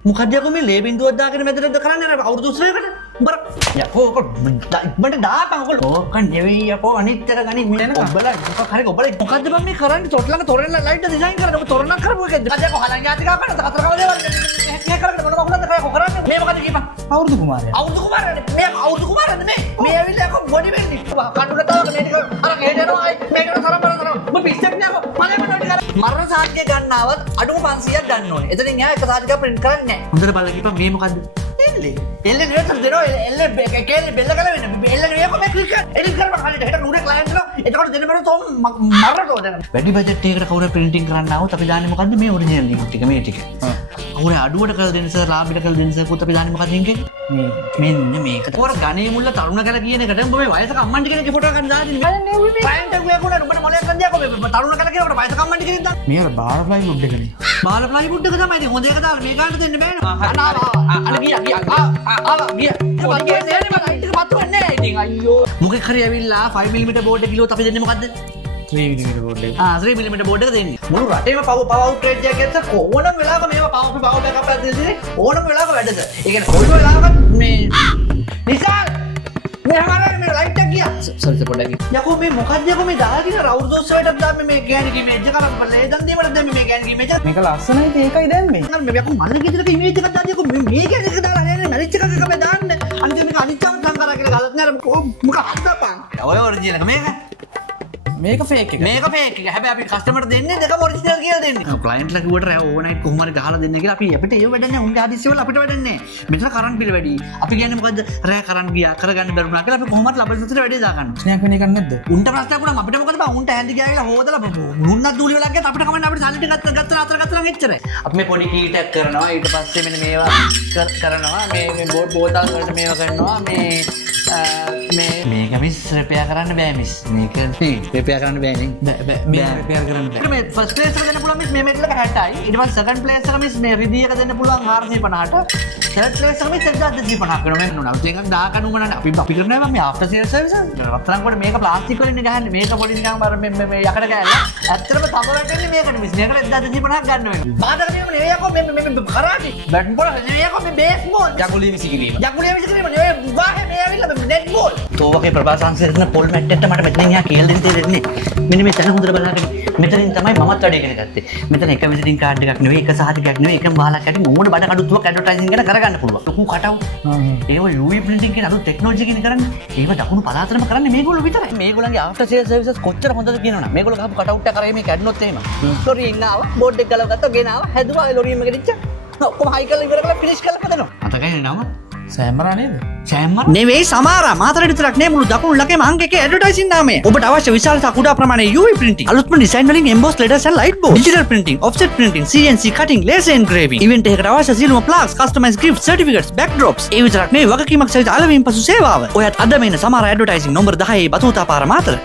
මොකද යකෝ මේ ලේ බින්දුවක් දාගෙන මැදට කරන්නේ අර අවුරුදු උත්සවයකට උඹර යකෝ ඉක්මනට දාපන් ඔකල ඕක නෙවෙයි යකෝ අනිත් එක ගනි මේ ඔබලා මොකක් හරි ඔබලා මොකද්ද බං මේ කරන්නේ තොට ළඟ තොරණ ලයිට් ඩිසයින් කරලා ඔබ තොරණක් කරපුව එකද මොකද යකෝ හලන් යාති ගාපන්න හතරකම දේවල් මේ කරගෙන මොන වකුලන්ද කරන්නේ මේ මොකද කියපන් අවුරුදු කුමාරයා මේ අවුරුදු කුමාරයාද මේ ඇවිල්ලා යකෝ බොඩි වෙන්නේ කඩුල තාවක මේ ටික අර හෙට යනවා මේකට තරම් ඔබ පිස්සෙක් නේ යකෝ මලේ මොනවද කරන්නේ මරණ සාහිත්‍ය ගන්නවත් අඩුම 500ක් ගන්න ඕනේ එතනින් එහා එක සාහිත්‍ය print කරන්නේ හොඳට බලලා කිව්වා මේ මොකද්ද එල්ලේ නෙවෙයි දෙනවා එල්ලේ කේල්ලේ බෙල්ල ගල වෙන එල්ලේ නෙවෙයි කොහේ ක්‍රිකට් එඩිට් කරපන් කලිට හෙට නුඩේ ක්ලයන්ට් එනවා එතකොට දෙන්න බෑ තෝම මරරට ඕන වැඩි බජට් එකකට කවුරු ප්‍රින්ටින් කරන්න આવොත් අපි දාන්නේ මොකද්ද මේ ඔරිජිනල් ලින්ක් ටික මේ ටික කවුරු අඩුවට කරලා දෙන්න සර් ලාභයට කරලා දෙන්න සර් පුත් අපි දාන්නේ මොකද්ද ලින්ක් එක මෙන්න මේක කවුරු ගණේ මුල්ල තරුණ කල කියන එකට උඹ මේ වයසක අම්මන්ට කෙනෙක්ගේ ෆොටෝ ගන්න දාන්නේ නේ ක්ලයන්ට් එක ගේකුණා උඹට මොලයක් ගන්දියා කොහේ තරුණ කල කියනකොට වයසක අම්මන්ට කෙනෙක් දාන්න මේ අර බාර් ප්ලයි වුඩ් එකනේ බාර් ප්ලයි වුඩ් එක තමයි ඉතින් හොඳ එක දාලා මේ කාට දෙන්න බෑනේ මොකක් හරි ඇවිල්ලා 5 mm බෝඩ් එක කිලුවොත් අපි දෙන්නේ මොකද්ද 3 mm බෝඩ් එක 3 mm බෝඩ් එක දෙන්නේ මුළු රටේම පව අවුට් රේට් එකක් ගත්ත ඕනම වෙලාවක මේව පව බෑකප් එකක් දෙන්නේ ඕනම වෙලාවක වැඩද ඒ කියන්නේ කොයි වෙලාවකත් මේ නිසාල් මේ හමාරේ මේ ලයිට් එක ගියා සල්ස පොඩ්ඩක් යකෝ මේ මොකද්ද යකෝ මේ දාගෙන රවුරුදු උත්සවයටත් දාන්නේ මේ ගෑණිගේ ඉමේජ් එක කරන් බලලා ඒ දන් දීමට දැම්මේ මේ ගෑණිගේ ඉමේජ් එක මේක ලස්සනයි ඒකයි දැම්මේ මේ යකෝ මල්ලේ ගෙදරක ඉමේජ් එකක් දාන්නේ යකෝ මේ ගෑණි එක දාලා නෑ මැරිච් එකක් එක මේ දාන්න අනිත් මේක අනිච්චම සංකාරා කියලා ගලත් නෑ මොකක් හදපන් ඔය ඔරිජිනල් මේක ෆේක් එක මේක ෆේක් එක හැබැයි අපි කස්ටමර්ට දෙන්නේ දෙකම ඔරිජිනල් කියලා දෙන්නේ ක්ලයන්ට්ලා කිව්වට රෑ ඕවර්නයිට් කොහොම හරි ගහලා දෙන්න කියලා අපි අපිට ඒව වැඩන්නේ උන්ගේ ආදිස්සි වල අපිට වැඩන්නේ මෙතන කරන්ට් බිල වැඩි අපි කියන්නේ මොකද්ද රෑ කරන්ට් ගියා කරගන්න බැරුණා කියලා අපි කොහොම හරි ලබන සුසුට වැඩි දා ගන්නවා ස්නෑක් වෙන එකක් නැද්ද උන්ට ප්‍රශ්නයක් වුණා අපිට මොකද බං උන්ට හැන්දි ගියා කියලා හොදලා මුන්නක් දූලි වෙලක් ගියත් අපිට කමන්නේ අපිට සල්ලි ටික ගත්තා නම් එච්චරයි අපි මේ පොඩි කීටක් කරනවා ඊට පස්සේ මෙන්න මේවා කරනවා මේ බෝතල් වලට මේවා කරනවා මේක මිස් රිපෙයාර් කරන්න බෑ මිස් මේක රිපෙයාර් කරන්න බෑ නේ මේ රිපෙයාර් කරන්න බෑ මේ ෆස්ට් ප්ලේස් එක දෙන්න පුළුවන් මිස් මේ මෙටල් එක 60යි ඊට පස්සේ සෙකන්ඩ් ප්ලේස් එක මිස් මේ රිදී එක දෙන්න පුළුවන් 450ට තර්ඩ් ප්ලේස් එක මිස් 1250ක් කරනවා මේ නුනා ඒකක් 10 කණු ගණන් අපි කරනවා මම මේ ආෆ්ටර් සේල්ස් සර්විස් රත්තරන් කොට මේක ප්ලාස්ටික් වලින් ගහන්නේ මේක පොඩි නිකන් අර මේ යකඩ ගෑල්ල ඇත්තටම තම වැටෙන්නේ මේකට මිස් මේකට 1250ක් ගන්න වෙනවා බාධක නෙමෙයි නේ යකෝ මේ කරාටි බැට් බෝල් නේ යකෝ මේ බේස් බෝල් යකුලිය විසිකිරීම නේ වාහේ මේ ඇවිල්ලා නෙට් බෝල් තෝවගේ ප්‍රභාසංශයේ තියෙන පොල් මැට් එකට මට මෙතනින් යා කියලා දෙන්න තියෙන්නේ මෙන්න මේ තන හොඳට බලන්න මෙතනින් තමයි මමත් වැඩ ඉගෙන ගත්තේ මෙතන එක විසිටින් කාඩ් එකක් නෙවෙයි එක සහතිකයක් නෙවෙයි එකම වහලක් ඇති මොන බඩ කඩුත්තුවක් ඇඩ්වර්ටයිසින් කරන කරගන්න පුළුවන් ලොකු කටව් ඒව UV printing කියන අලුත් ටෙක්නොලොජි එකකින් කරන්නේ ඒව දකුණු පළාතටම කරන්නේ මේගොල්ලෝ විතරයි මේගොල්ලන්ගේ ආෆ්ටර් සේල් සර්විසස් කොච්චර හොඳද කියනවනම් මේගොල්ලෝ ගහපු කටවුට් එක කරේ මේ කැඩුනොත් එහෙම ලොරියෙන් ආවා බෝඩ් එක ගලව ගත්තා ගෙනාවා හැදුවා ඒ ලොරියෙම ගෙනිච්චා ඔක්කොම හයි කරලා ඉවර කරලා ෆිනිෂ් කරලා හදනවා අතකයි නම සෑමරා නේද සෑමරා නෙවෙයි සමාරා මාතර විතරක් නේ මුළු දකුණු ලකේම අංක එකේ ඇඩ්වර්ටයිසින් නාමය ඔබට අවශ්‍ය විශාල සහ කුඩා ප්‍රමාණයේ UV printing අලුත්ම ඩිසයින් වලින් emboss letters and light board digital printing offset printing CNC cutting laser engraving event එකකට අවශ්‍ය සියලුම plugs customized gift certificates backdrops ඒ විතරක් නෙවෙයි වගකීමක් සහිත අලවීම් පසු සේවාව ඔයත් අද මේන සමාරා ඇඩ්වර්ටයිසින් නම්බර 10 බතුතා පාර මාතර